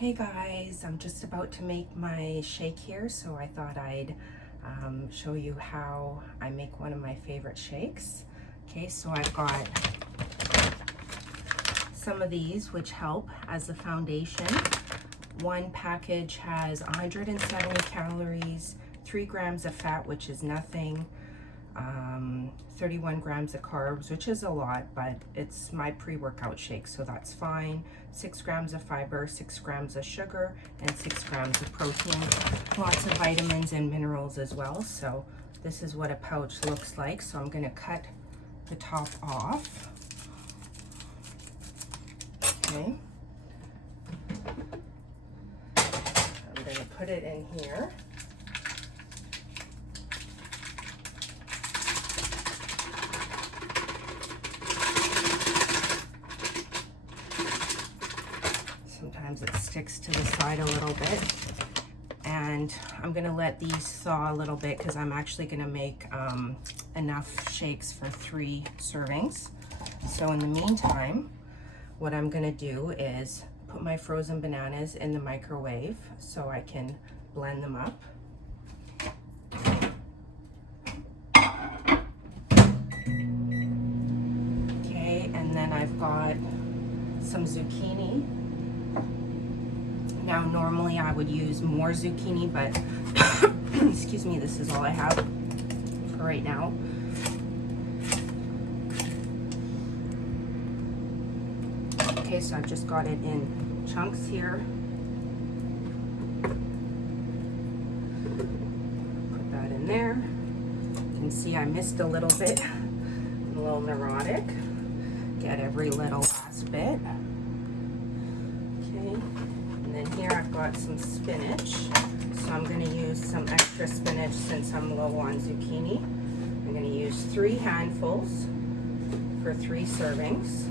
Hey guys, I'm just about to make my shake here, so I thought I'd show you how I make one of my favorite shakes. Okay, so I've got some of these which help as a foundation. One package has 170 calories, 3 grams of fat, which is nothing, 31 grams of carbs, which is a lot, but it's my pre-workout shake, so that's fine. 6 grams of fiber, 6 grams of sugar, and 6 grams of protein. Lots of vitamins and minerals as well. So this is what a pouch looks like. So I'm going to cut the top off. Okay. I'm going to put it in here. Sometimes it sticks to the side a little bit, and I'm gonna let these thaw a little bit because I'm actually gonna make enough shakes for 3 servings. So in the meantime, what I'm gonna do is put my frozen bananas in the microwave so I can blend them up. Okay, and then I've got some zucchini. Now, normally I would use more zucchini, but excuse me, this is all I have for right now. Okay, so I've just got it in chunks here. Put that in there. You can see I missed a little bit. I'm a little neurotic. Get every little last bit. And then here I've got some spinach, so I'm going to use some extra spinach since I'm low on zucchini. I'm going to use 3 handfuls for 3 servings.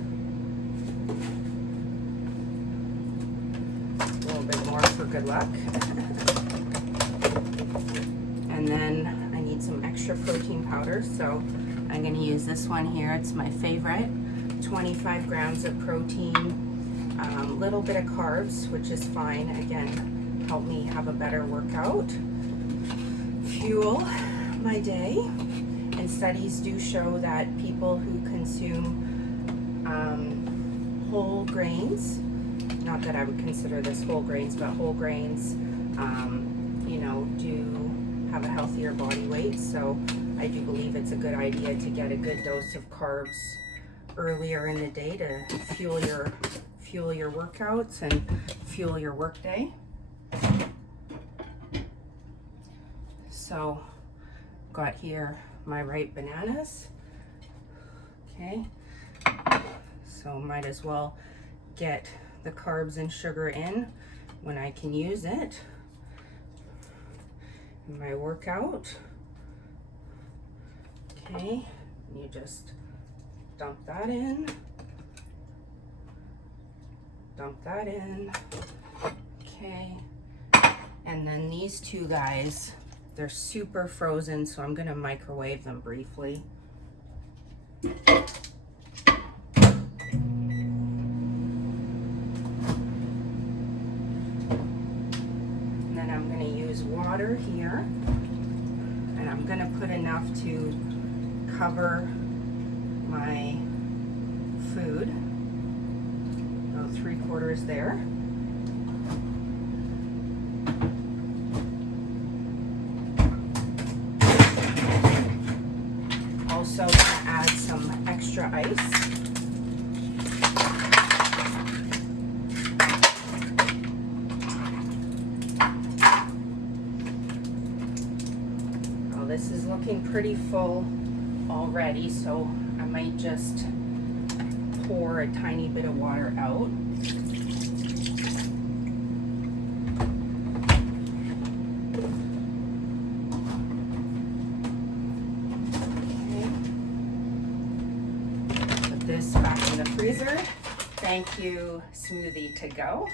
A little bit more for good luck. And then I need some extra protein powder, so I'm going to use this one here. It's my favorite. 25 grams of protein. Little bit of carbs, which is fine. Again, help me have a better workout. Fuel my day. And studies do show that people who consume whole grains, not that I would consider this whole grains, but whole grains, you know, do have a healthier body weight. So I do believe it's a good idea to get a good dose of carbs earlier in the day to fuel your workouts and fuel your workday. So got here my ripe bananas. Okay, so might as well get the carbs and sugar in when I can use it in my workout. Okay, you just dump that in. Dump that in. Okay, and then these 2 guys, they're super frozen, so I'm gonna microwave them briefly. And then I'm gonna use water here, and I'm gonna put enough to cover my food. 3/4 there. Also gonna add some extra ice. Well, this is looking pretty full already, so I might just pour a tiny bit of water out. Okay. Put this back in the freezer. Thank you, Smoothie to go.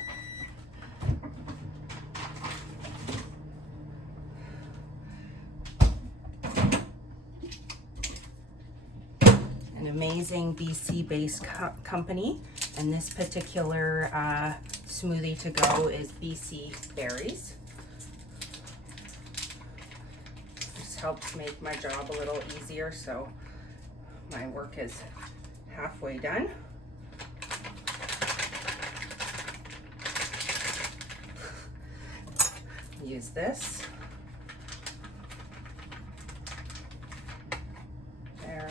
In a amazing BC-based company, and this particular smoothie to go is BC berries. This helps make my job a little easier, so my work is halfway done. Use this. There.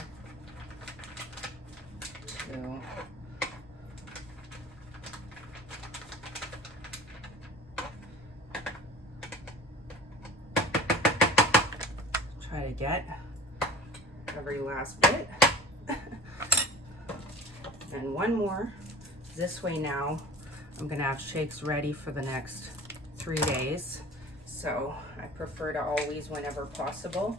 Two. Try to get every last bit. And one more. This way now, I'm gonna have shakes ready for the next 3 days. So I prefer to always, whenever possible,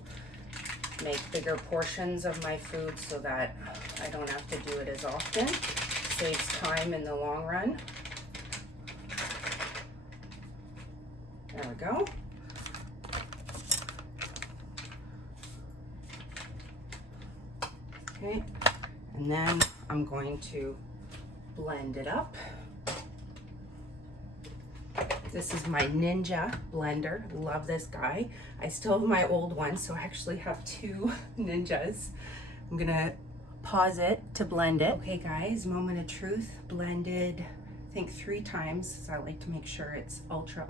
make bigger portions of my food so that I don't have to do it as often. Saves time in the long run. There we go. Okay, and then I'm going to blend it up. This is my Ninja blender. Love this guy. I still have my old one, so I actually have 2 Ninjas. I'm gonna pause it to blend it. Okay guys, moment of truth. Blended, I think 3 times, so I like to make sure it's ultra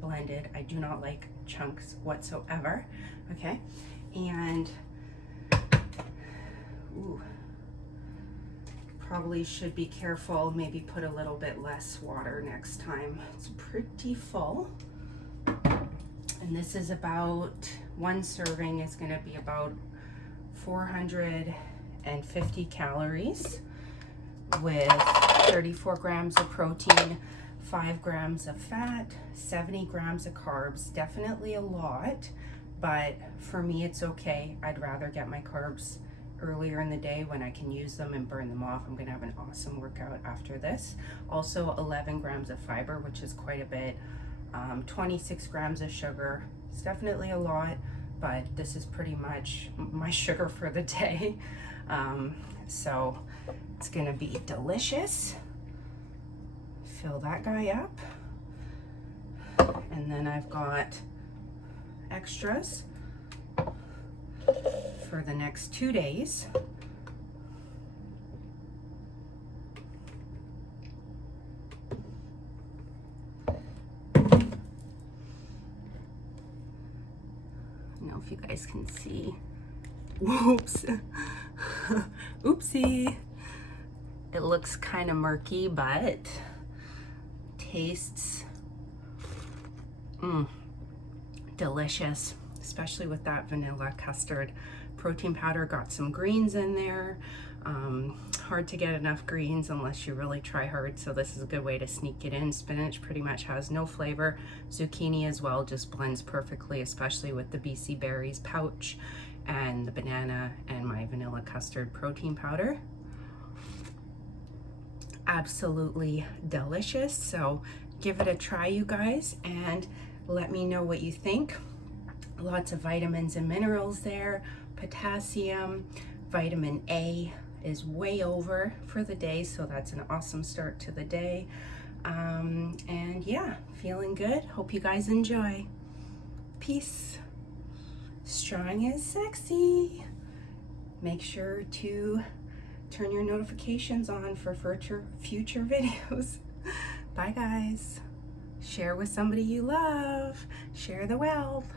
blended. I do not like chunks whatsoever. Okay, and ooh, probably should be careful, maybe put a little bit less water next time. It's pretty full. And this is about, 1 serving is gonna be about 450 calories with 34 grams of protein, 5 grams of fat, 70 grams of carbs. Definitely a lot, but for me it's okay. I'd rather get my carbs earlier in the day when I can use them and burn them off. I'm gonna have an awesome workout after this. Also 11 grams of fiber, which is quite a bit. 26 grams of sugar. It's definitely a lot, but this is pretty much my sugar for the day. So it's gonna be delicious. Fill that guy up. And then I've got extras for the next 2 days. I don't know if you guys can see. Whoops. Oopsie. It looks kind of murky, but tastes delicious, especially with that vanilla custard. Protein powder got some greens in there. Hard to get enough greens unless you really try hard, so this is a good way to sneak it in. Spinach pretty much has no flavor. Zucchini as well just blends perfectly, especially with the BC berries pouch and the banana and my vanilla custard protein powder. Absolutely delicious. So give it a try, you guys, and let me know what you think. Lots of vitamins and minerals there. Potassium, vitamin A is way over for the day, so that's an awesome start to the day. And yeah, feeling good. Hope you guys enjoy. Peace. Strong is sexy. Make sure to turn your notifications on for future videos. Bye guys. Share with somebody you love. Share the wealth.